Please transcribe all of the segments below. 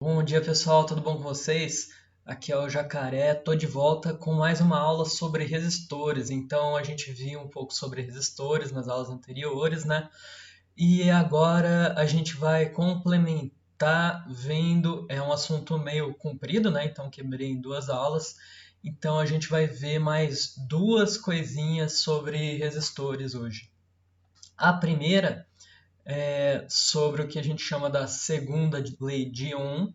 Bom dia pessoal, tudo bom com vocês? Aqui é o Jacaré, tô de volta com mais uma aula sobre resistores. Então a gente viu um pouco sobre resistores nas aulas anteriores, né? E agora a gente vai complementar vendo, é um assunto meio comprido, né? Então quebrei em duas aulas. Então a gente vai ver mais duas coisinhas sobre resistores hoje. A primeira é sobre o que a gente chama da segunda lei de Ohm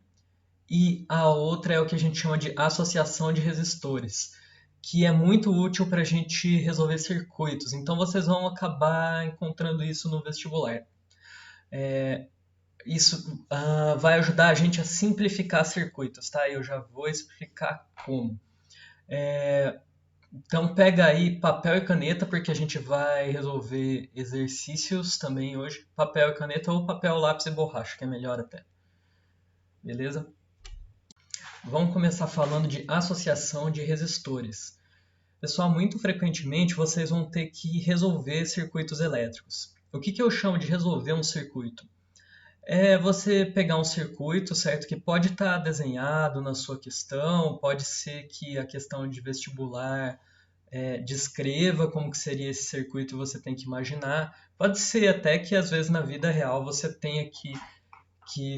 e a outra é o que a gente chama de associação de resistores, que é muito útil para a gente resolver circuitos. Então vocês vão acabar encontrando isso no vestibular. Isso vai ajudar a gente a simplificar circuitos, tá? Eu já vou explicar como. Então pega aí papel e caneta, porque a gente vai resolver exercícios também hoje. Papel e caneta ou papel, lápis e borracha, que é melhor até. Beleza? Vamos começar falando de associação de resistores. Pessoal, muito frequentemente vocês vão ter que resolver circuitos elétricos. O que eu chamo de resolver um circuito? É você pegar um circuito, certo, que pode estar desenhado na sua questão, pode ser que a questão de vestibular descreva como que seria esse circuito e você tem que imaginar. Pode ser até que às vezes na vida real você tenha que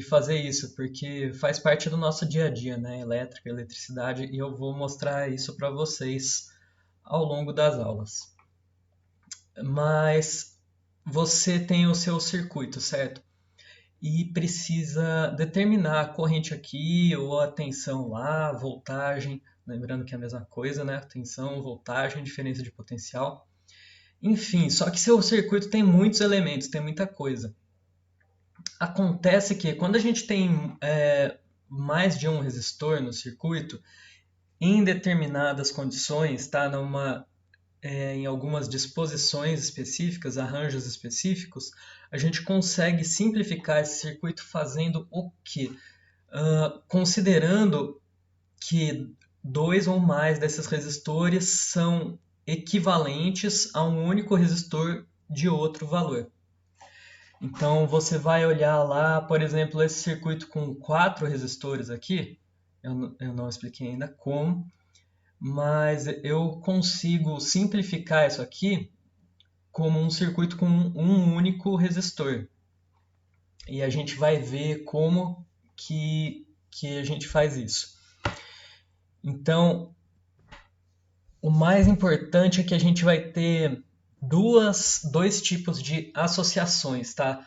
fazer isso, porque faz parte do nosso dia a dia, né? Elétrica, eletricidade, e eu vou mostrar isso para vocês ao longo das aulas. Mas você tem o seu circuito, certo? E precisa determinar a corrente aqui, ou a tensão lá, voltagem, lembrando que é a mesma coisa, né? Tensão, voltagem, diferença de potencial. Enfim, só que seu circuito tem muitos elementos, tem muita coisa. Acontece que quando a gente tem mais de um resistor no circuito, em determinadas condições, tá? Em algumas disposições específicas, arranjos específicos, a gente consegue simplificar esse circuito fazendo o quê? Considerando que dois ou mais desses resistores são equivalentes a um único resistor de outro valor. Então você vai olhar lá, por exemplo, esse circuito com quatro resistores aqui. Eu não expliquei ainda como, mas eu consigo simplificar isso aqui como um circuito com um único resistor. E a gente vai ver como que a gente faz isso. Então, o mais importante é que a gente vai ter dois tipos de associações, tá?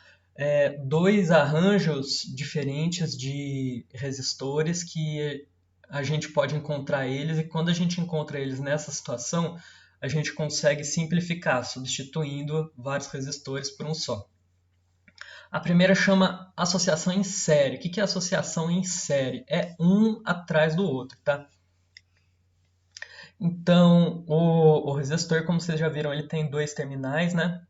Dois arranjos diferentes de resistores que a gente pode encontrar eles, e quando a gente encontra eles nessa situação, a gente consegue simplificar, substituindo vários resistores por um só. A primeira chama associação em série. O que é associação em série? É um atrás do outro, tá? Então, o resistor, como vocês já viram, ele tem dois terminais, né?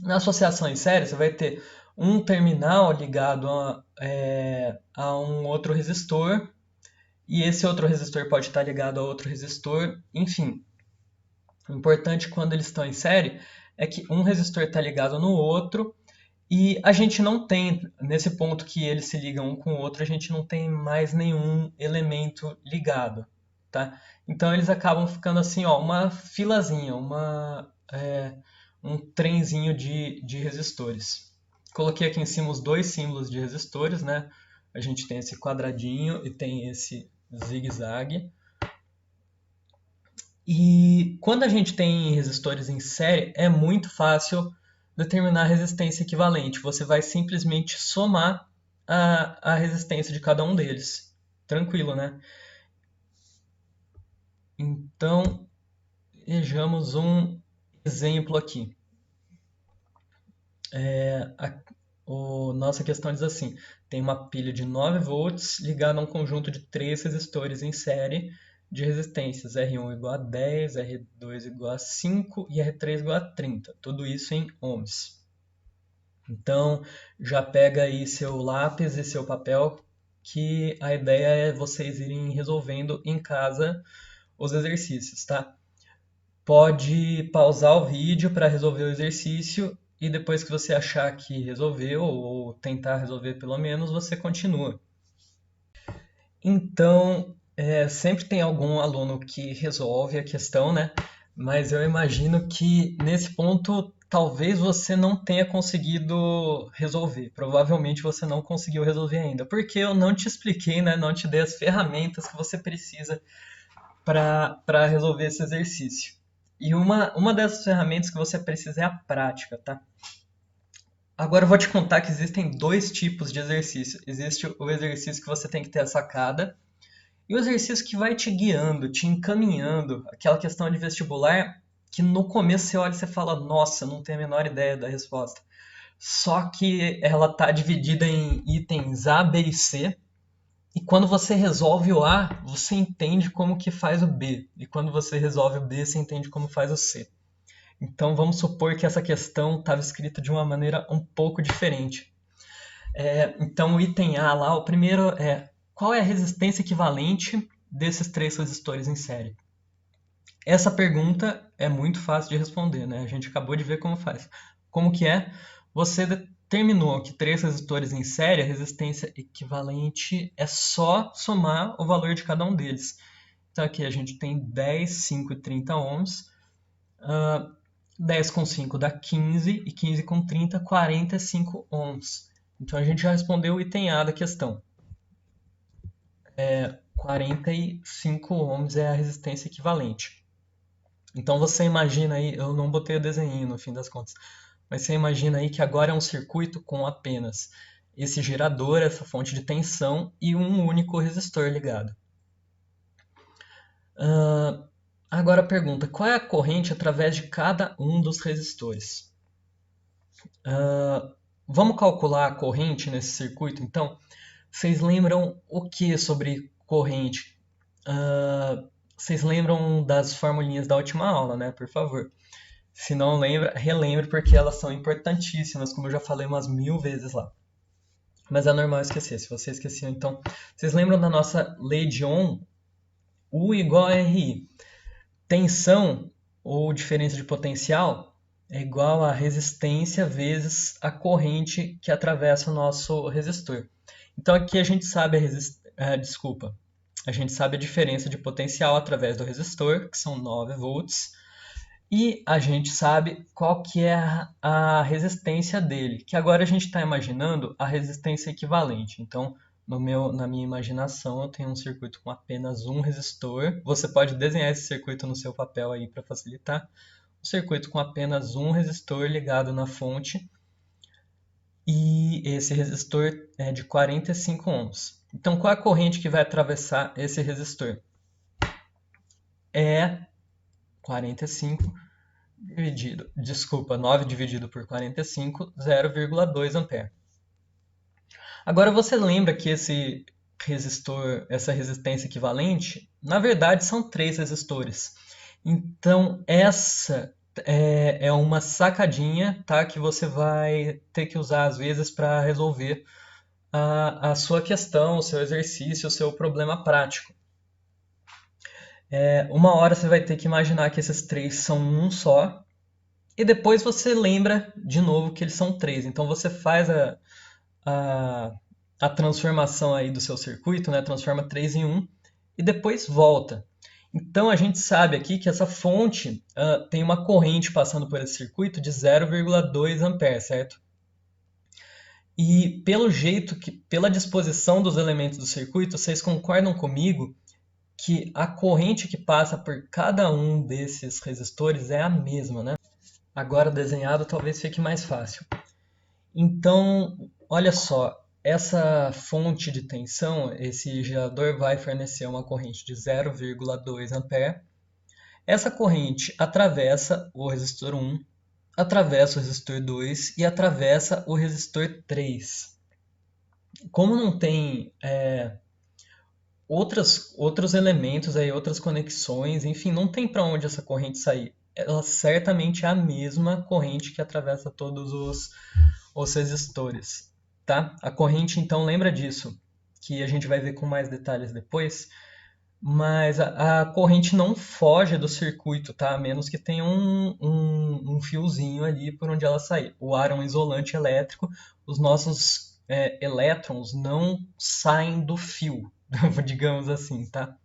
Na associação em série, você vai ter um terminal ligado a um outro resistor, e esse outro resistor pode estar ligado a outro resistor, enfim. O importante quando eles estão em série é que um resistor está ligado no outro, e a gente não tem, nesse ponto que eles se ligam um com o outro, a gente não tem mais nenhum elemento ligado, tá? Então eles acabam ficando assim, ó, uma filazinha, um trenzinho de resistores. Coloquei aqui em cima os dois símbolos de resistores, né? A gente tem esse quadradinho e tem esse zigue-zague. E quando a gente tem resistores em série, é muito fácil determinar a resistência equivalente. Você vai simplesmente somar a resistência de cada um deles. Tranquilo, né? Então, vejamos um exemplo aqui. Nossa questão diz assim: tem uma pilha de 9 volts ligada a um conjunto de três resistores em série de resistências R1 igual a 10, R2 igual a 5 e R3 igual a 30. Tudo isso em ohms. Então, já pega aí seu lápis e seu papel, que a ideia é vocês irem resolvendo em casa os exercícios, tá? Pode pausar o vídeo para resolver o exercício e depois que você achar que resolveu, ou tentar resolver pelo menos, você continua. Então, sempre tem algum aluno que resolve a questão, né? Mas eu imagino que nesse ponto talvez você não tenha conseguido resolver. Provavelmente você não conseguiu resolver ainda, porque eu não te expliquei, né? Não te dei as ferramentas que você precisa para resolver esse exercício. E uma dessas ferramentas que você precisa é a prática, tá? Agora eu vou te contar que existem dois tipos de exercício. Existe o exercício que você tem que ter a sacada e o exercício que vai te guiando, te encaminhando. Aquela questão de vestibular que no começo você olha e você fala, nossa, não tenho a menor ideia da resposta. Só que ela está dividida em itens A, B e C. E quando você resolve o A, você entende como que faz o B. E quando você resolve o B, você entende como faz o C. Então vamos supor que essa questão estava escrita de uma maneira um pouco diferente. Então o item A lá, o primeiro é qual é a resistência equivalente desses três resistores em série? Essa pergunta é muito fácil de responder, né? A gente acabou de ver como faz. Como que é? Você determinou que três resistores em série, a resistência equivalente é só somar o valor de cada um deles. Então aqui a gente tem 10, 5 e 30 ohms. 10 com 5 dá 15 e 15 com 30, 45 ohms. Então a gente já respondeu o item A da questão. 45 ohms é a resistência equivalente. Então você imagina aí, eu não botei o desenho no fim das contas, mas você imagina aí que agora é um circuito com apenas esse gerador, essa fonte de tensão e um único resistor ligado. Agora a pergunta, qual é a corrente através de cada um dos resistores? Vamos calcular a corrente nesse circuito, então? Vocês lembram o que sobre corrente? Vocês lembram das formulinhas da última aula, né? Por favor. Se não lembra, relembre porque elas são importantíssimas, como eu já falei umas 1000 vezes lá. Mas é normal esquecer, se você esqueceu, então... Vocês lembram da nossa lei de Ohm? U igual a RI. Tensão, ou diferença de potencial, é igual a resistência vezes a corrente que atravessa o nosso resistor. Então aqui a gente sabe a gente sabe a diferença de potencial através do resistor, que são 9 volts, e a gente sabe qual que é a resistência dele, que agora a gente está imaginando a resistência equivalente. Então, na minha imaginação, eu tenho um circuito com apenas um resistor. Você pode desenhar esse circuito no seu papel aí para facilitar. Um circuito com apenas um resistor ligado na fonte. E esse resistor é de 45 ohms. Então, qual é a corrente que vai atravessar esse resistor? É 45 9 dividido por 45, 0,2 ampere. Agora você lembra que esse resistor, essa resistência equivalente, na verdade são três resistores. Então essa é uma sacadinha, tá, que você vai ter que usar às vezes para resolver a sua questão, o seu exercício, o seu problema prático. Uma hora você vai ter que imaginar que esses três são um só, e depois você lembra de novo que eles são três. Então você faz a transformação aí do seu circuito, né? Transforma 3 em 1 e depois volta. Então a gente sabe aqui que essa fonte tem uma corrente passando por esse circuito de 0,2 ampere, certo? E pelo jeito pela disposição dos elementos do circuito, vocês concordam comigo que a corrente que passa por cada um desses resistores é a mesma, né? Agora desenhado talvez fique mais fácil. Então, olha só, essa fonte de tensão, esse gerador vai fornecer uma corrente de 0,2 ampere. Essa corrente atravessa o resistor 1, atravessa o resistor 2 e atravessa o resistor 3. Como não tem outros elementos, aí, outras conexões, enfim, não tem para onde essa corrente sair. Ela certamente é a mesma corrente que atravessa todos os resistores, tá? A corrente, então, lembra disso, que a gente vai ver com mais detalhes depois, mas a corrente não foge do circuito, tá? A menos que tenha um fiozinho ali por onde ela sair. O ar é um isolante elétrico, os nossos elétrons não saem do fio, digamos assim, tá?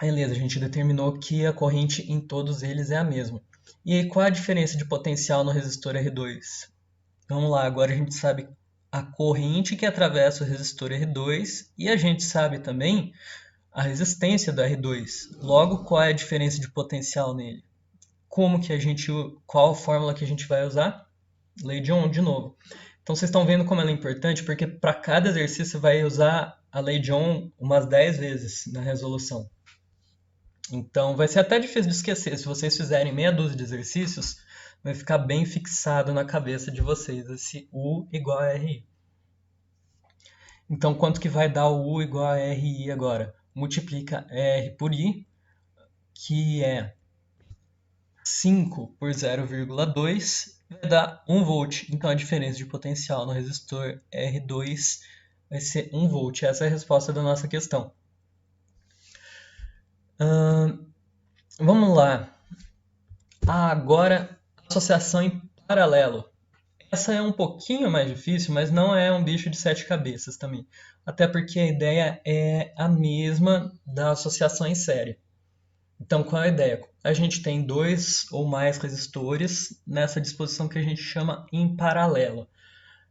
Beleza, a gente determinou que a corrente em todos eles é a mesma. E aí, qual a diferença de potencial no resistor R2? Vamos lá, agora a gente sabe a corrente que atravessa o resistor R2 e a gente sabe também a resistência do R2. Logo, qual é a diferença de potencial nele? Qual a fórmula que a gente vai usar? Lei de Ohm de novo. Então vocês estão vendo como ela é importante, porque para cada exercício você vai usar a lei de Ohm umas 10 vezes na resolução. Então vai ser até difícil de esquecer. Se vocês fizerem meia dúzia de exercícios, vai ficar bem fixado na cabeça de vocês esse U igual a RI. Então quanto que vai dar o U igual a RI agora? Multiplica R por I, que é 5 por 0,2, vai dar 1 volt. Então a diferença de potencial no resistor R2 vai ser 1 volt. Essa é a resposta da nossa questão. Vamos lá. Agora, associação em paralelo. Essa é um pouquinho mais difícil, mas não é um bicho de 7 cabeças também. Até porque a ideia é a mesma da associação em série. Então, qual é a ideia? A gente tem 2 ou mais resistores nessa disposição que a gente chama em paralelo.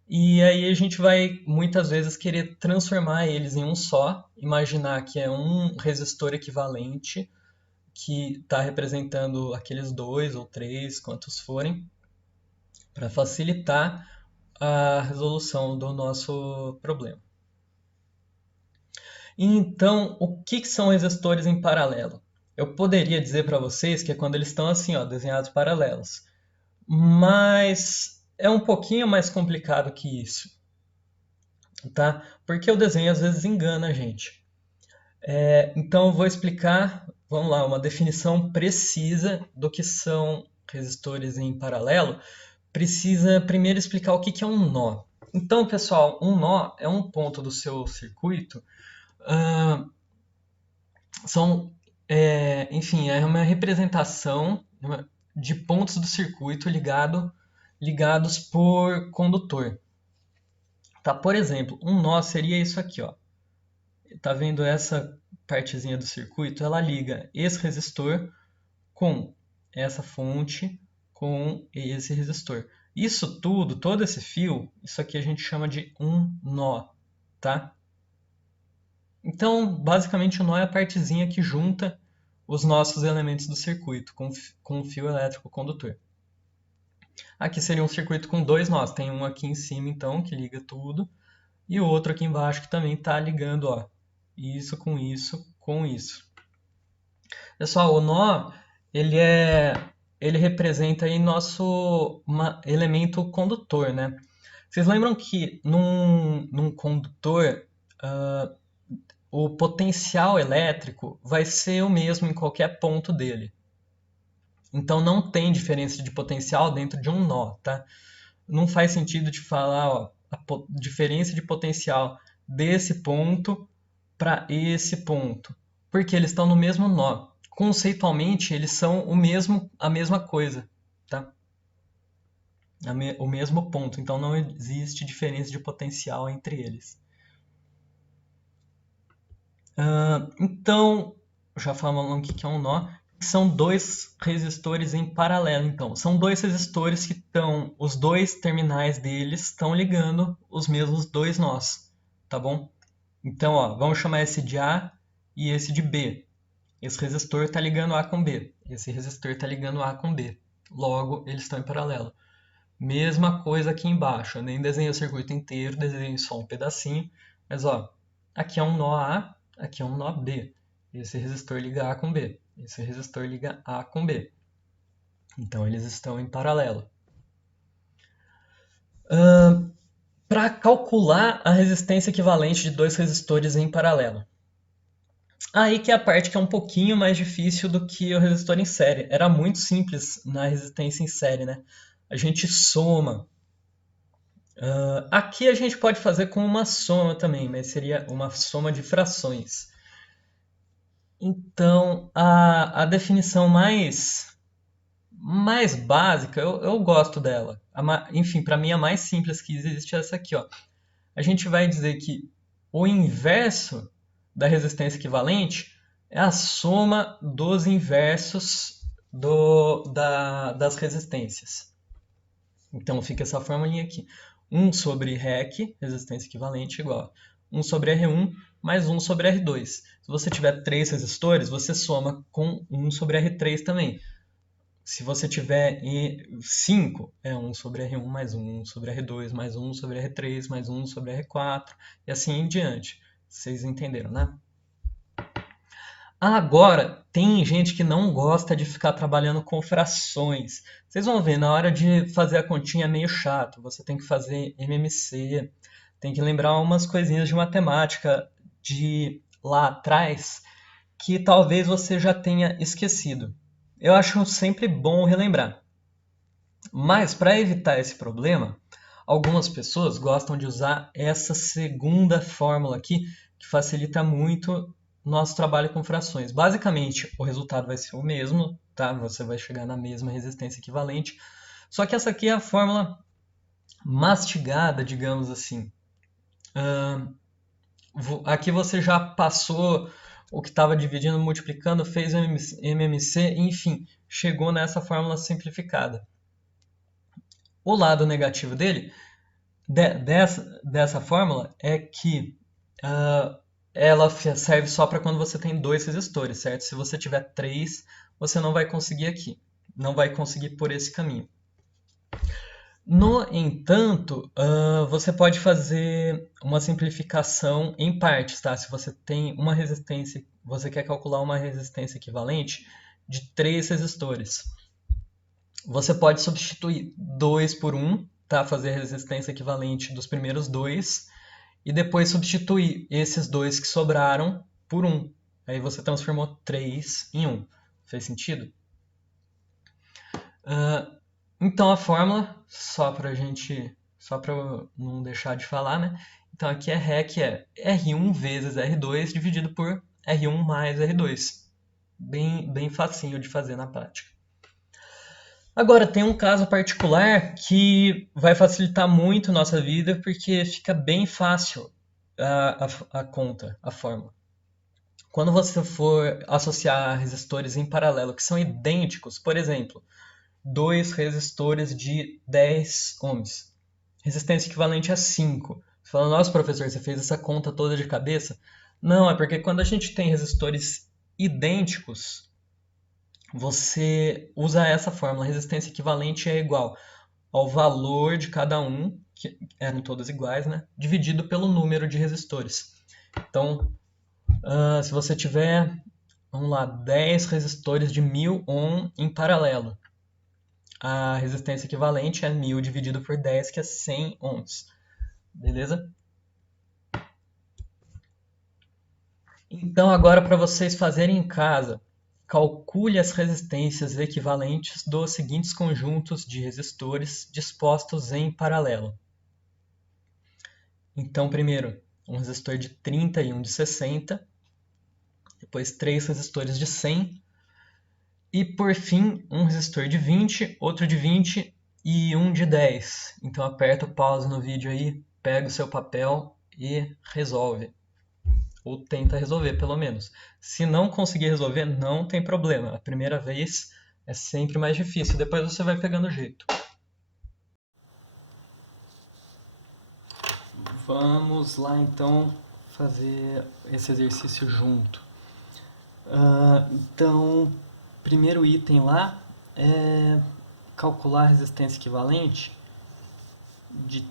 E aí a gente vai muitas vezes querer transformar eles em um só, imaginar que é um resistor equivalente que está representando aqueles 2 ou 3, quantos forem, para facilitar a resolução do nosso problema. Então, o que são resistores em paralelo? Eu poderia dizer para vocês que é quando eles estão assim, ó, desenhados paralelos. Mas é um pouquinho mais complicado que isso, tá? Porque o desenho às vezes engana a gente. Então eu vou explicar, vamos lá, uma definição precisa do que são resistores em paralelo. Precisa primeiro explicar o que é um nó. Então, pessoal, um nó é um ponto do seu circuito. Enfim, é uma representação de pontos do circuito ligados por condutor. Tá? Por exemplo, um nó seria isso aqui, ó. Tá vendo essa partezinha do circuito? Ela liga esse resistor com essa fonte com esse resistor. Isso tudo, todo esse fio, isso aqui a gente chama de um nó, tá? Então, basicamente, o nó é a partezinha que junta os nossos elementos do circuito com o fio elétrico condutor. Aqui seria um circuito com 2 nós. Tem um aqui em cima, então, que liga tudo, e o outro aqui embaixo que também está ligando, ó, isso com isso com isso. Pessoal, o nó, ele representa aí nosso elemento condutor, né? Vocês lembram que num condutor, o potencial elétrico vai ser o mesmo em qualquer ponto dele. Então não tem diferença de potencial dentro de um nó, tá? Não faz sentido de falar, ó, a diferença de potencial desse ponto para esse ponto, porque eles estão no mesmo nó. Conceitualmente, eles são a mesma coisa, tá? O mesmo ponto, então não existe diferença de potencial entre eles. Então, já falamos o que é um nó. São 2 resistores em paralelo, então. São 2 resistores que estão, os 2 terminais deles estão ligando os mesmos 2 nós, tá bom? Então, ó, vamos chamar esse de A e esse de B. Esse resistor está ligando A com B. Esse resistor está ligando A com B. Logo, eles estão em paralelo. Mesma coisa aqui embaixo. Eu nem desenhei o circuito inteiro, desenhei só um pedacinho. Mas, ó, aqui é um nó A, aqui é um nó B. Esse resistor liga A com B. Esse resistor liga A com B. Então, eles estão em paralelo. Para calcular a resistência equivalente de 2 resistores em paralelo. Aí que é a parte que é um pouquinho mais difícil do que o resistor em série. Era muito simples na resistência em série, né? A gente soma. Aqui a gente pode fazer com uma soma também, mas seria uma soma de frações. Então, a definição mais básica, eu gosto dela. enfim, para mim a mais simples que existe é essa aqui, ó. A gente vai dizer que o inverso da resistência equivalente é a soma dos inversos das resistências. Então fica essa formulinha aqui. 1 sobre REC, resistência equivalente, igual a 1 sobre R1 mais 1 sobre R2. Se você tiver 3 resistores, você soma com 1 sobre R3 também. Se você tiver 5, é 1 sobre R1 mais 1 sobre R2 mais 1 sobre R3 mais 1 sobre R4 e assim em diante. Vocês entenderam, né? Agora, tem gente que não gosta de ficar trabalhando com frações. Vocês vão ver, na hora de fazer a continha é meio chato. Você tem que fazer MMC, tem que lembrar umas coisinhas de matemática de lá atrás que talvez você já tenha esquecido. Eu acho sempre bom relembrar. Mas, para evitar esse problema, algumas pessoas gostam de usar essa segunda fórmula aqui, que facilita muito nosso trabalho com frações. Basicamente, o resultado vai ser o mesmo, tá? Você vai chegar na mesma resistência equivalente. Só que essa aqui é a fórmula mastigada, digamos assim. Aqui você já passou o que estava dividindo, multiplicando, fez o MMC, enfim, chegou nessa fórmula simplificada. O lado negativo dessa fórmula é que ela serve só para quando você tem 2 resistores, certo? Se você tiver 3, você não vai conseguir aqui. Não vai conseguir por esse caminho. No entanto, você pode fazer uma simplificação em partes, tá? Se você tem uma resistência, você quer calcular uma resistência equivalente de 3 resistores. Você pode substituir 2 por 1, tá? Fazer a resistência equivalente dos primeiros 2 e depois substituir esses 2 que sobraram por 1. Aí você transformou 3 em 1. Fez sentido? Então a fórmula, só para não deixar de falar, né? Então aqui é REC, é R1 vezes R2 dividido por R1 mais R2. Bem facinho de fazer na prática. Agora, tem um caso particular que vai facilitar muito nossa vida, porque fica bem fácil a conta, a fórmula. Quando você for associar resistores em paralelo que são idênticos, por exemplo, 2 resistores de 10 ohms, resistência equivalente a 5. Você fala, nossa, professor, você fez essa conta toda de cabeça? Não, é porque quando a gente tem resistores idênticos, você usa essa fórmula. Resistência equivalente é igual ao valor de cada um, que eram todos iguais, né? Dividido pelo número de resistores. Então, se você tiver, vamos lá, 10 resistores de 1000 ohm em paralelo, a resistência equivalente é 1000 dividido por 10, que é 100 ohms. Beleza? Então, agora para vocês fazerem em casa, calcule as resistências equivalentes dos seguintes conjuntos de resistores dispostos em paralelo. Então, primeiro, um resistor de 30 e um de 60, depois 3 resistores de 100, e por fim, um resistor de 20, outro de 20 e um de 10. Então aperta o pause no vídeo aí, pega o seu papel e resolve. Ou tenta resolver, pelo menos. Se não conseguir resolver, não tem problema. A primeira vez é sempre mais difícil, depois você vai pegando o jeito. Vamos lá então fazer esse exercício junto. Então, primeiro item lá é calcular a resistência equivalente de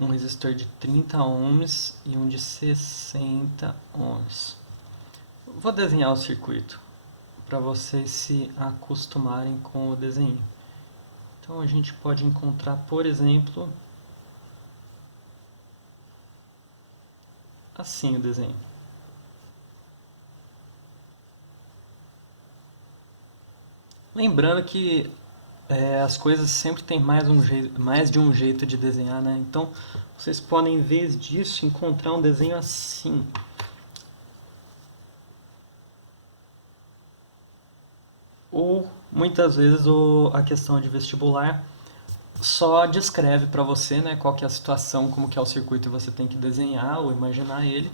um resistor de 30 ohms e um de 60 ohms. Vou desenhar o circuito para vocês se acostumarem com o desenho. Então a gente pode encontrar, por exemplo, assim o desenho. Lembrando que as coisas sempre tem mais de um jeito de desenhar, né? Então vocês podem, em vez disso, encontrar um desenho assim. Ou muitas vezes a questão de vestibular só descreve para você, né, qual que é a situação, como que é o circuito e você tem que desenhar ou imaginar ele.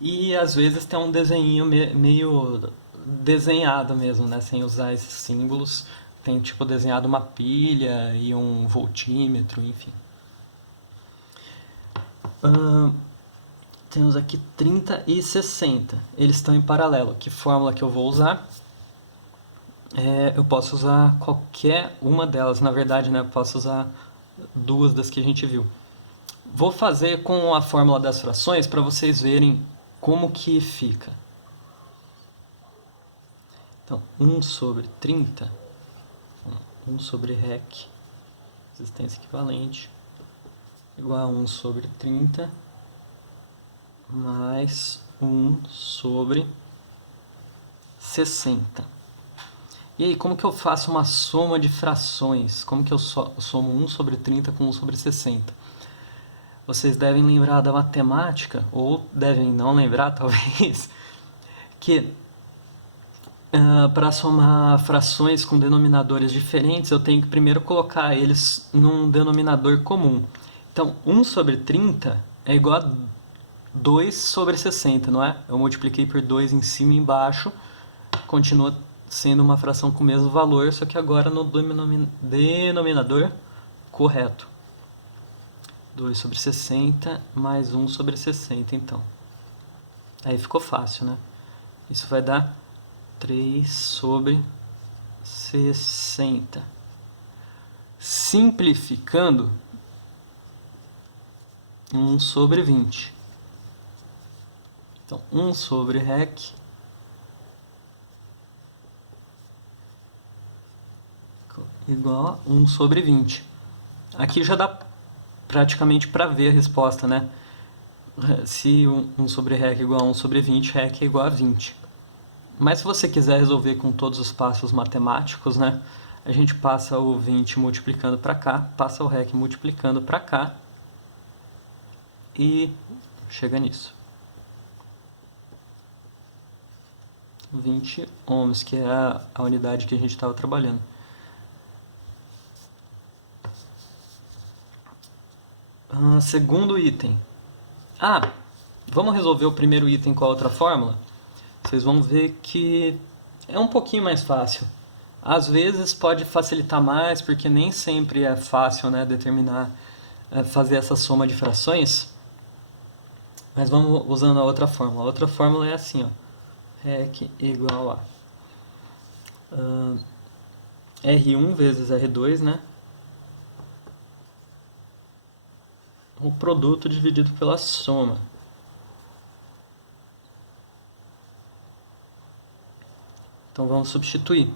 E às vezes tem um desenho meio desenhado mesmo, né, sem usar esses símbolos. Tem tipo desenhado uma pilha e um voltímetro, enfim. Temos aqui 30 e 60. Eles estão em paralelo. Que fórmula que eu vou usar? Eu posso usar qualquer uma delas. Na verdade, né, eu posso usar duas das que a gente viu. Vou fazer com a fórmula das frações para vocês verem como que fica. Então, 1 sobre 30, 1 sobre REC, resistência equivalente, igual a 1 sobre 30, mais 1 sobre 60. E aí, como que eu faço uma soma de frações? Como que eu somo 1 sobre 30 com 1 sobre 60? Vocês devem lembrar da matemática, ou devem não lembrar, talvez, que para somar frações com denominadores diferentes, eu tenho que primeiro colocar eles num denominador comum. Então, 1 sobre 30 é igual a 2 sobre 60, não é? Eu multipliquei por 2 em cima e embaixo, continua sendo uma fração com o mesmo valor, só que agora no denominador correto. 2 sobre 60 mais 1 sobre 60, então. Aí ficou fácil, né? Isso vai dar 3 sobre 60. Simplificando, 1 sobre 20. Então, 1 sobre REC igual a 1 sobre 20. Aqui já dá praticamente para ver a resposta, né? Se 1 sobre REC igual a 1 sobre 20, REC é igual a 20. Mas se você quiser resolver com todos os passos matemáticos, né? A gente passa o 20 multiplicando para cá, passa o REC multiplicando para cá e chega nisso. 20 ohms, que é a unidade que a gente estava trabalhando. Segundo item. Vamos resolver o primeiro item com a outra fórmula? Vocês vão ver que é um pouquinho mais fácil. Às vezes pode facilitar mais, porque nem sempre é fácil, né, fazer essa soma de frações. Mas vamos usando a outra fórmula. A outra fórmula é assim, ó. REC igual a R1 vezes R2, né? O produto dividido pela soma. Então vamos substituir.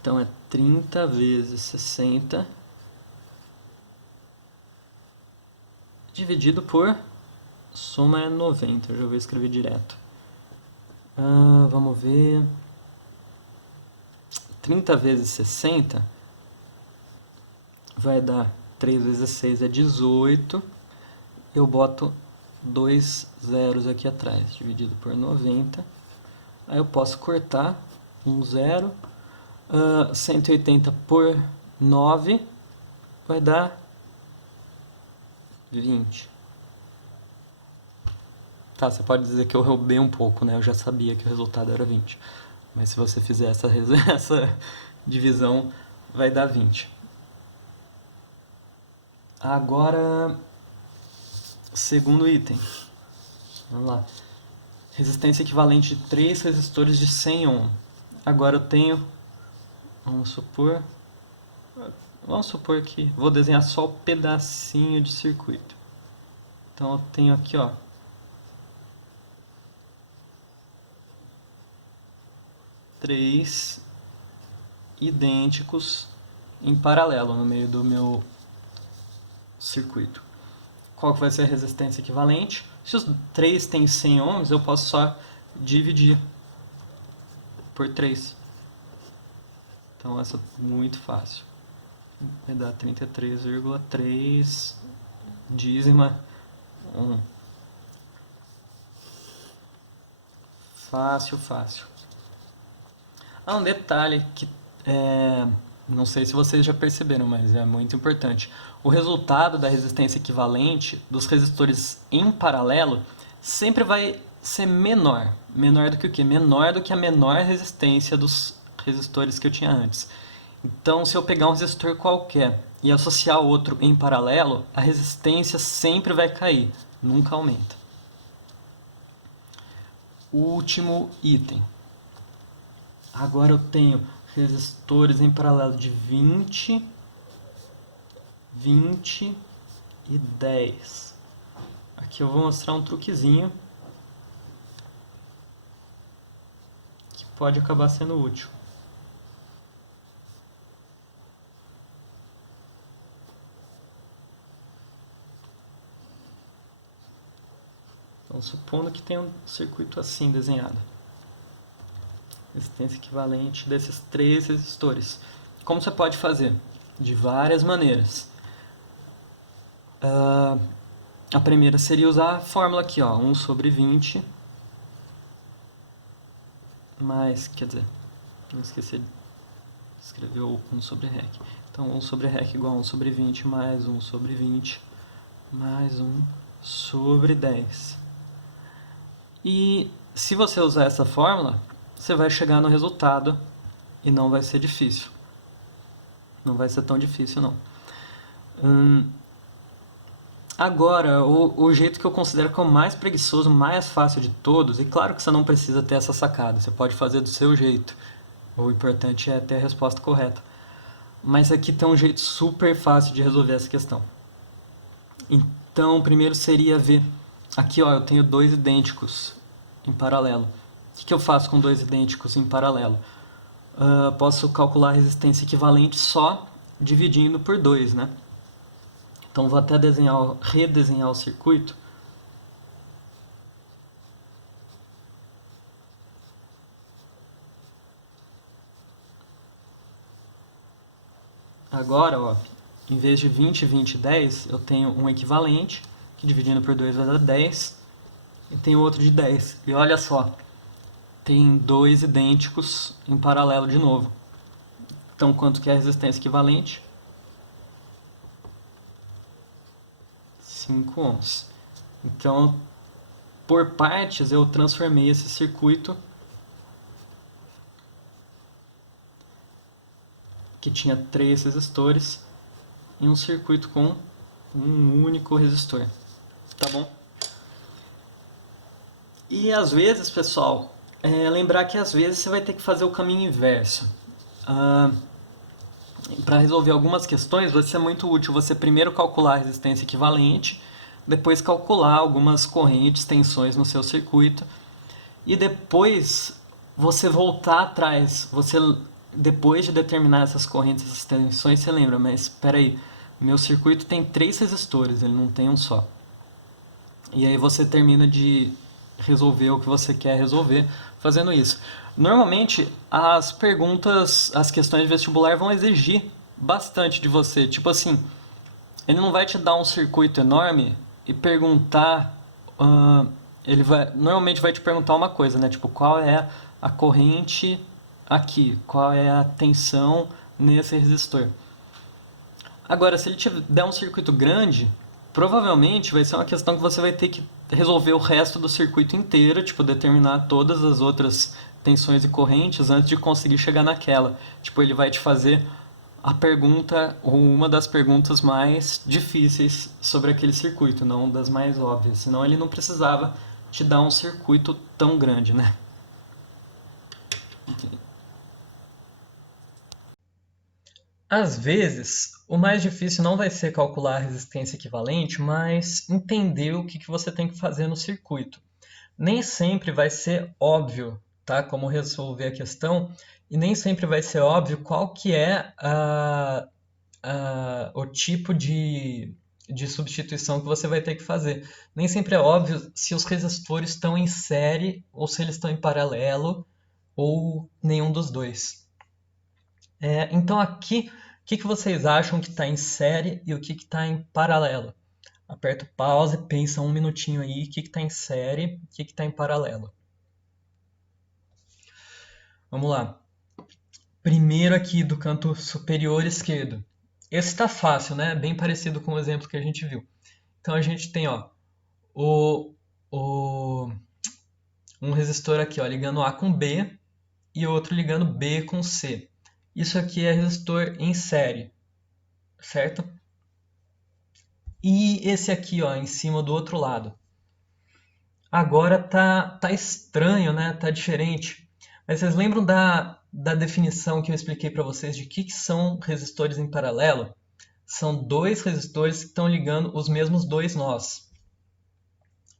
Então é 30 vezes 60 dividido por soma é 90. Eu já vou escrever direto. Vamos ver. 30 vezes 60 vai dar 3 vezes 6 é 18. Eu boto 2 zeros aqui atrás, dividido por 90. Aí eu posso cortar um zero. 180 por 9 vai dar 20. Tá, você pode dizer que eu roubei um pouco, né? Eu já sabia que o resultado era 20. Mas se você fizer essa divisão, vai dar 20. Agora, segundo item. Vamos lá. Resistência equivalente de 3 resistores de 100 ohm. Agora eu tenho, vamos supor que vou desenhar só o pedacinho de circuito. Então eu tenho aqui, ó, três idênticos em paralelo no meio do meu circuito. Qual que vai ser a resistência equivalente? Se os três têm 100 ohms, eu posso só dividir por 3. Então essa é muito fácil. Vai dar 33,3 dízima 1. Fácil, fácil. Um detalhe que Não sei se vocês já perceberam, mas é muito importante. O resultado da resistência equivalente dos resistores em paralelo sempre vai ser menor. Menor do que o quê? Menor do que a menor resistência dos resistores que eu tinha antes. Então, se eu pegar um resistor qualquer e associar outro em paralelo, a resistência sempre vai cair, nunca aumenta. Último item. Agora eu tenho resistores em paralelo de 20, 20 e 10. Aqui eu vou mostrar um truquezinho que pode acabar sendo útil. Então, supondo que tem um circuito assim desenhado. Resistência equivalente desses 3 resistores. Como você pode fazer? De várias maneiras. A primeira seria usar a fórmula aqui, ó, 1 sobre 20, mais, quer dizer, não esqueci de escrever o 1 sobre rec. Então, 1 sobre rec igual a 1 sobre 20 mais 1 sobre 20 mais 1 sobre 10. E se você usar essa fórmula, você vai chegar no resultado e não vai ser difícil. Não vai ser tão difícil, não. Agora, o jeito que eu considero que é o mais preguiçoso, mais fácil de todos, e claro que você não precisa ter essa sacada, você pode fazer do seu jeito. O importante é ter a resposta correta. Mas aqui tem um jeito super fácil de resolver essa questão. Então, primeiro seria ver... Aqui, ó, eu tenho 2 idênticos em paralelo. O que eu faço com 2 idênticos em paralelo? Posso calcular a resistência equivalente só dividindo por 2, né? Então, vou até redesenhar o circuito. Agora, ó, em vez de 20, 20 e 10, eu tenho um equivalente, que dividindo por 2 vai dar 10, e tenho outro de 10. E olha só, tem 2 idênticos em paralelo de novo. Então, quanto que é a resistência equivalente? 5 ohms. Então, por partes, eu transformei esse circuito que tinha 3 resistores em um circuito com um único resistor. Tá bom? E às vezes, pessoal, lembrar que às vezes você vai ter que fazer o caminho inverso. Para resolver algumas questões, vai ser muito útil você primeiro calcular a resistência equivalente, depois calcular algumas correntes, tensões no seu circuito, e depois você voltar atrás. Depois de determinar essas correntes, essas tensões, você lembra, mas espera aí, meu circuito tem 3 resistores, ele não tem um só. E aí você termina de resolver o que você quer resolver fazendo isso. Normalmente, as questões de vestibular vão exigir bastante de você. Tipo assim, ele não vai te dar um circuito enorme e perguntar... normalmente vai te perguntar uma coisa, né? Tipo, qual é a corrente aqui? Qual é a tensão nesse resistor? Agora, se ele te der um circuito grande, provavelmente vai ser uma questão que você vai ter que resolver o resto do circuito inteiro, tipo, determinar todas as outras tensões e correntes antes de conseguir chegar naquela. Tipo, ele vai te fazer a pergunta, ou uma das perguntas mais difíceis sobre aquele circuito, não das mais óbvias. Senão ele não precisava te dar um circuito tão grande, né? Às vezes, o mais difícil não vai ser calcular a resistência equivalente, mas entender o que você tem que fazer no circuito. Nem sempre vai ser óbvio, tá, como resolver a questão, e nem sempre vai ser óbvio qual que é o tipo de substituição que você vai ter que fazer. Nem sempre é óbvio se os resistores estão em série ou se eles estão em paralelo ou nenhum dos dois. Então aqui, o que vocês acham que está em série e o que está em paralelo? Aperta o pause, pensa um minutinho aí, o que está em série e o que está em paralelo. Vamos lá. Primeiro aqui do canto superior esquerdo. Esse está fácil, né? Bem parecido com o exemplo que a gente viu. Então a gente tem, ó, o, o, um resistor aqui, ó, ligando A com B e outro ligando B com C. Isso aqui é resistor em série, certo? E esse aqui, ó, em cima do outro lado. Agora tá estranho, né? Tá diferente. Mas vocês lembram da definição que eu expliquei para vocês de que são resistores em paralelo? São dois resistores que estão ligando os mesmos dois nós.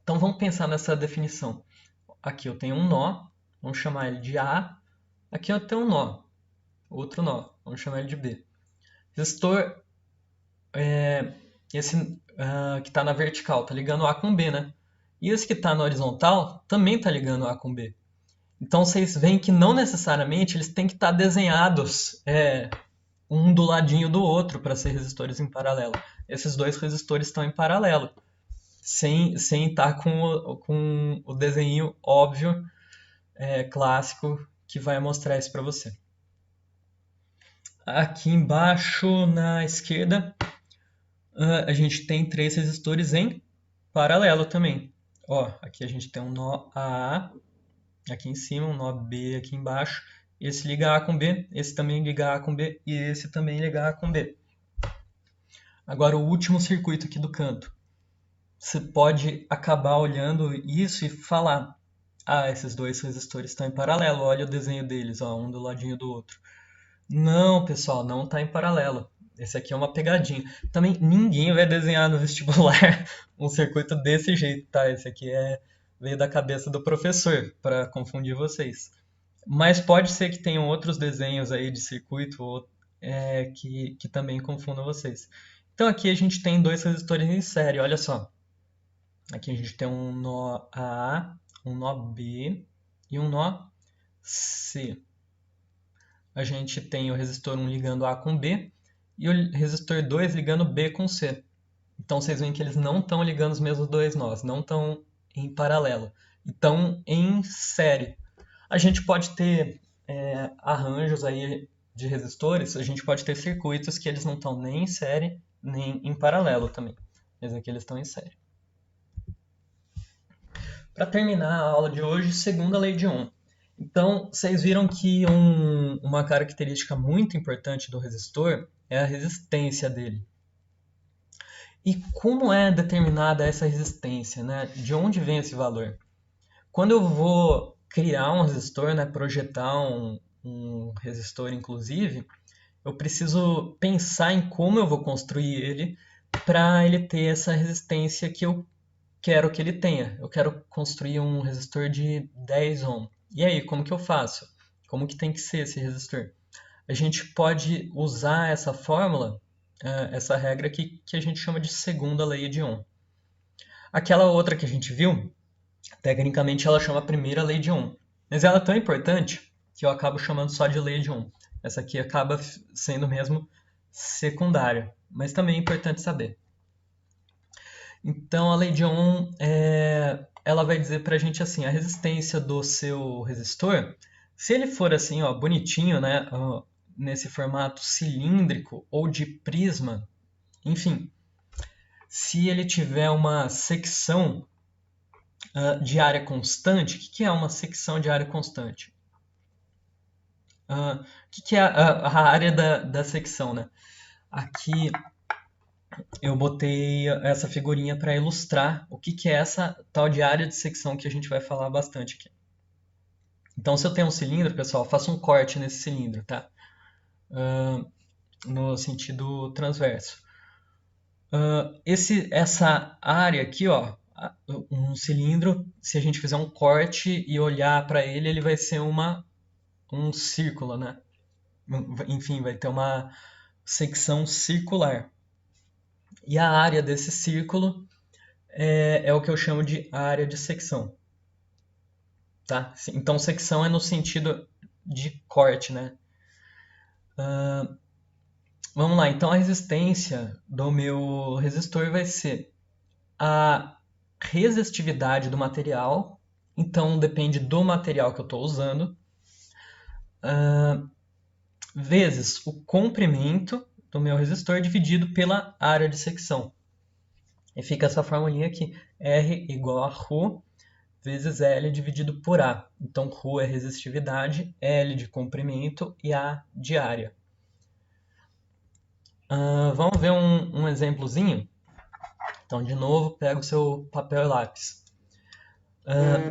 Então vamos pensar nessa definição. Aqui eu tenho um nó, vamos chamar ele de A. Aqui eu tenho um nó, outro nó, vamos chamar ele de B. Resistor, esse que está na vertical, está ligando A com B, né? E esse que está na horizontal também está ligando A com B. Então vocês veem que não necessariamente eles têm que estar desenhados um do ladinho do outro para ser resistores em paralelo. Esses dois resistores estão em paralelo, sem estar com o desenho óbvio, clássico, que vai mostrar isso para você. Aqui embaixo, na esquerda, a gente tem três resistores em paralelo também. Ó, aqui a gente tem um nó A aqui em cima, um nó B aqui embaixo. Esse liga A com B, esse também liga A com B e esse também liga A com B. Agora o último circuito aqui do canto. Você pode acabar olhando isso e falar: ah, esses dois resistores estão em paralelo, olha o desenho deles, ó, um do ladinho do outro. Não, pessoal, não está em paralelo. Esse aqui é uma pegadinha. Também ninguém vai desenhar no vestibular um circuito desse jeito, tá? Esse aqui veio da cabeça do professor, para confundir vocês. Mas pode ser que tenham outros desenhos aí de circuito que também confundam vocês. Então aqui a gente tem dois resistores em série, olha só. Aqui a gente tem um nó A, um nó B e um nó C. A gente tem o resistor 1 ligando A com B e o resistor 2 ligando B com C. Então vocês veem que eles não estão ligando os mesmos dois nós, não estão em paralelo, estão em série. A gente pode ter arranjos aí de resistores, a gente pode ter circuitos que eles não estão nem em série, nem em paralelo também. Mas aqui eles estão em série. Para terminar a aula de hoje, segunda lei de Ohm. Então, vocês viram que uma característica muito importante do resistor é a resistência dele. E como é determinada essa resistência, né? De onde vem esse valor? Quando eu vou criar um resistor, né, projetar um resistor inclusive, eu preciso pensar em como eu vou construir ele para ele ter essa resistência que eu quero que ele tenha. Eu quero construir um resistor de 10 ohm. E aí, como que eu faço? Como que tem que ser esse resistor? A gente pode usar essa fórmula, essa regra que a gente chama de segunda lei de Ohm. Aquela outra que a gente viu, tecnicamente ela chama primeira lei de Ohm. Mas ela é tão importante que eu acabo chamando só de lei de Ohm. Essa aqui acaba sendo mesmo secundária, mas também é importante saber. Então a lei de Ohm ela vai dizer para a gente assim, a resistência do seu resistor, se ele for assim, ó, bonitinho, né, nesse formato cilíndrico ou de prisma, enfim, se ele tiver uma secção de área constante, o que é uma secção de área constante? O que é a área da secção, né? Aqui eu botei essa figurinha para ilustrar o que é essa tal de área de secção que a gente vai falar bastante aqui. Então, se eu tenho um cilindro, pessoal, faço um corte nesse cilindro, tá? No sentido transverso. Essa área aqui, ó, um cilindro, se a gente fizer um corte e olhar para ele, ele vai ser um círculo, né? Enfim, vai ter uma secção circular. E a área desse círculo é o que eu chamo de área de secção. Tá? Então, secção é no sentido de corte, né? Vamos lá, então a resistência do meu resistor vai ser a resistividade do material, então depende do material que eu estou usando. vezes o comprimento do meu resistor dividido pela área de secção. E fica essa formulinha aqui, R igual a ρ vezes L dividido por A. Então, ρ é resistividade, L de comprimento e A de área. Vamos ver um exemplozinho? Então, de novo, pega o seu papel e lápis.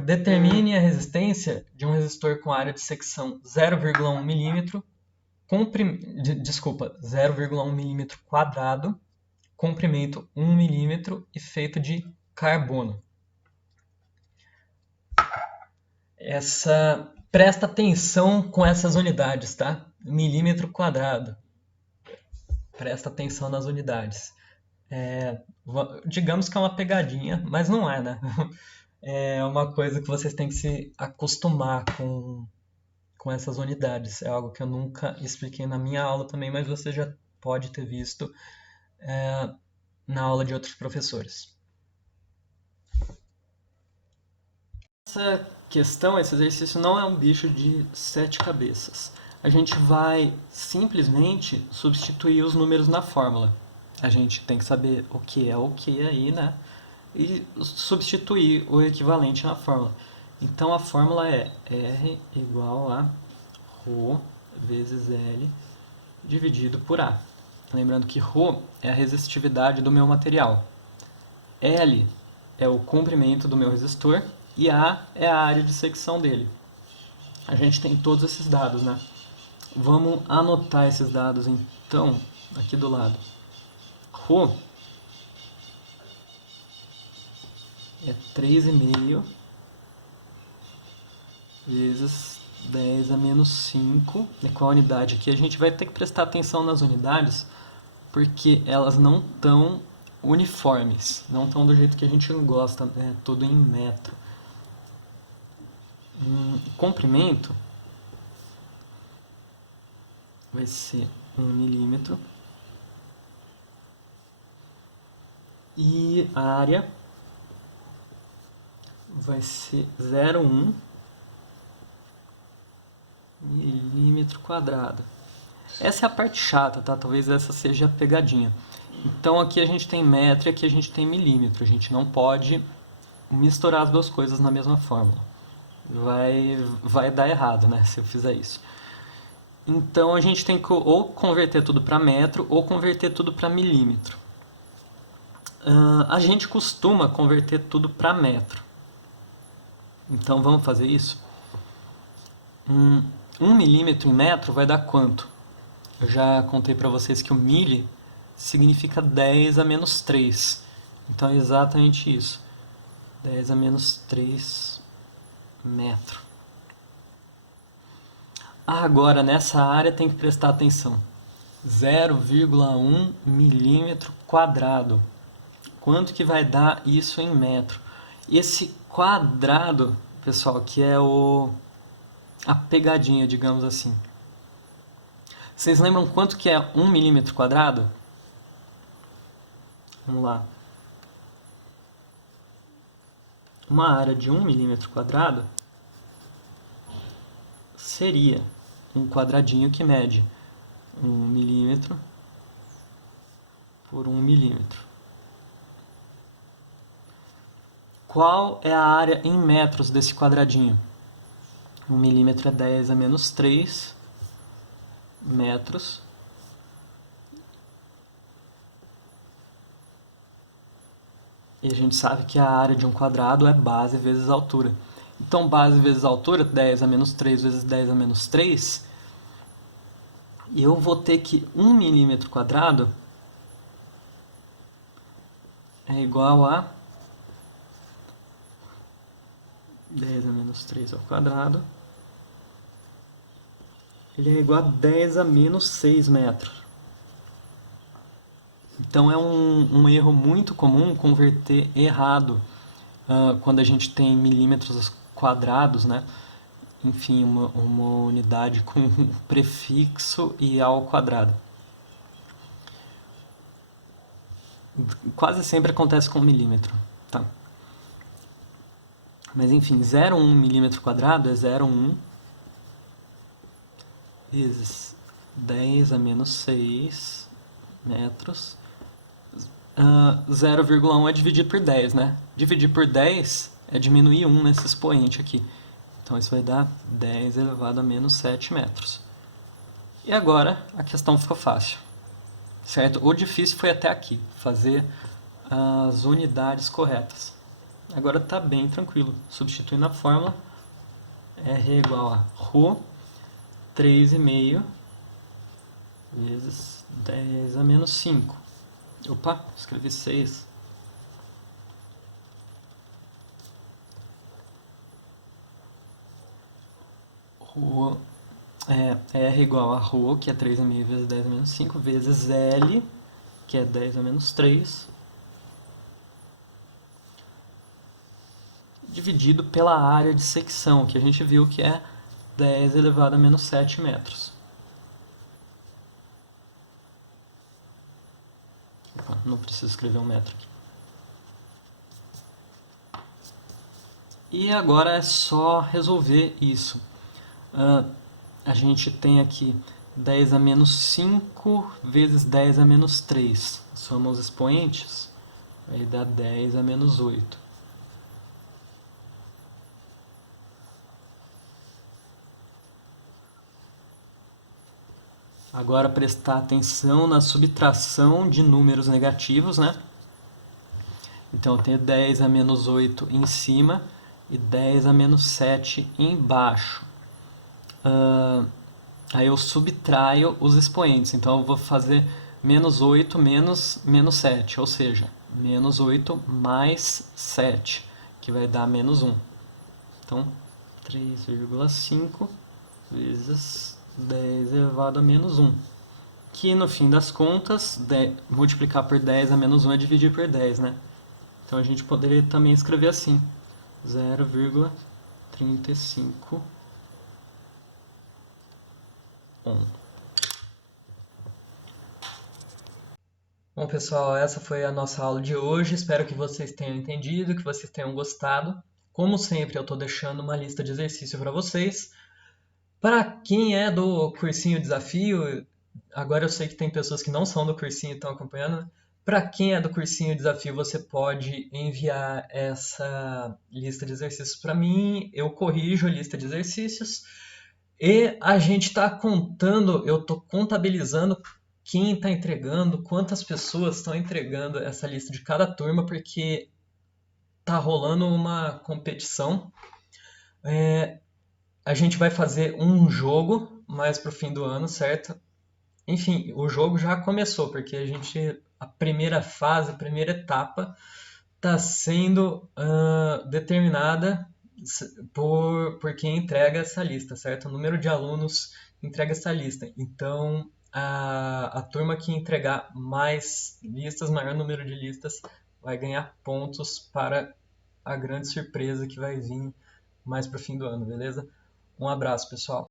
Determine a resistência de um resistor com área de secção 0,1 milímetro, 0,1 milímetro quadrado, comprimento 1 milímetro e feito de carbono. Presta atenção com essas unidades, tá? Milímetro quadrado. Presta atenção nas unidades. Digamos que é uma pegadinha, mas não é, né? É uma coisa que vocês têm que se acostumar com essas unidades. É algo que eu nunca expliquei na minha aula também, mas você já pode ter visto na aula de outros professores. Essa questão, esse exercício não é um bicho de 7 cabeças. A gente vai simplesmente substituir os números na fórmula. A gente tem que saber o que é o que aí, né? E substituir o equivalente na fórmula. Então a fórmula é R igual a ρ vezes L dividido por A. Lembrando que ρ é a resistividade do meu material. L é o comprimento do meu resistor e A é a área de secção dele. A gente tem todos esses dados, né? Vamos anotar esses dados, então, aqui do lado. Ρ é 3,5 vezes 10 a menos 5. E com a unidade aqui, a gente vai ter que prestar atenção nas unidades, porque elas não estão uniformes, não estão do jeito que a gente gosta, é tudo em metro. Comprimento vai ser 1 milímetro e a área vai ser 0,1 milímetro quadrado. Essa é a parte chata, tá? Talvez essa seja a pegadinha. Então aqui a gente tem metro e aqui a gente tem milímetro. A gente não pode misturar as duas coisas na mesma fórmula. Vai dar errado, né, se eu fizer isso. Então a gente tem que ou converter tudo para metro ou converter tudo para milímetro. A gente costuma converter tudo para metro. Então vamos fazer isso? 1 milímetro em metro vai dar quanto? Eu já contei para vocês que o mili significa 10 a menos 3. Então é exatamente isso. 10 a menos 3 metro. Agora, nessa área tem que prestar atenção. 0,1 milímetro quadrado. Quanto que vai dar isso em metro? Esse quadrado, pessoal, que é a pegadinha, digamos assim. Vocês lembram quanto que é 1 milímetro quadrado? Vamos lá. Uma área de 1 milímetro quadrado seria um quadradinho que mede 1 milímetro por 1 milímetro. Qual é a área em metros desse quadradinho? 1 milímetro é 10 a menos 3 metros. E a gente sabe que a área de um quadrado é base vezes altura. Então, base vezes altura, 10 a menos 3 vezes 10 a menos 3. E eu vou ter que 1 milímetro quadrado é igual a 10 a menos 3 ao quadrado. Ele é igual a 10 a menos 6 metros. Então é um erro muito comum converter errado quando a gente tem milímetros quadrados, né? Enfim, uma unidade com prefixo e ao quadrado. Quase sempre acontece com milímetro, tá? Mas enfim, 0,1 milímetro quadrado é 0,1 vezes 10 a menos 6 metros. 0,1 é dividir por 10, né? Dividir por 10 é diminuir 1 nesse expoente aqui. Então isso vai dar 10 elevado a menos 7 metros. E agora a questão ficou fácil, certo? O difícil foi até aqui, fazer as unidades corretas. Agora está bem tranquilo. Substituindo a fórmula, R é igual a ρ 3,5 vezes 10 a menos 5. Opa, escrevi 6. R igual a ρ, que é 3,5 vezes 10 a menos 5, vezes L, que é 10 a menos 3, dividido pela área de secção, que a gente viu que é 10 elevado a menos 7 metros. Opa, não preciso escrever um metro aqui. E agora é só resolver isso. A gente tem aqui 10 a menos 5 vezes 10 a menos 3. Soma os expoentes, aí dá 10 a menos 8. Agora prestar atenção na subtração de números negativos, né? Então eu tenho 10 a menos 8 em cima e 10 a menos 7 embaixo. Aí eu subtraio os expoentes, então eu vou fazer menos 8 menos 7, ou seja, menos 8 mais 7, que vai dar menos 1. Então, 3,5 vezes 10 elevado a menos 1. Que no fim das contas, multiplicar por 10 a menos 1 é dividir por 10, né? Então a gente poderia também escrever assim, 0,35. Bom, pessoal, essa foi a nossa aula de hoje. Espero que vocês tenham entendido, que vocês tenham gostado. Como sempre, eu estou deixando uma lista de exercício para vocês. Para quem é do cursinho Desafio, agora eu sei que tem pessoas que não são do cursinho e estão acompanhando. Para quem é do cursinho Desafio, você pode enviar essa lista de exercícios para mim. Eu corrijo a lista de exercícios. E a gente está contando, eu estou contabilizando quem está entregando, quantas pessoas estão entregando essa lista de cada turma, porque está rolando uma competição. A gente vai fazer um jogo mais para o fim do ano, certo? Enfim, o jogo já começou, porque a primeira fase, a primeira etapa está sendo determinada por quem entrega essa lista, certo? O número de alunos entrega essa lista. Então, a turma que entregar mais listas, maior número de listas, vai ganhar pontos para a grande surpresa que vai vir mais para o fim do ano, beleza? Um abraço, pessoal!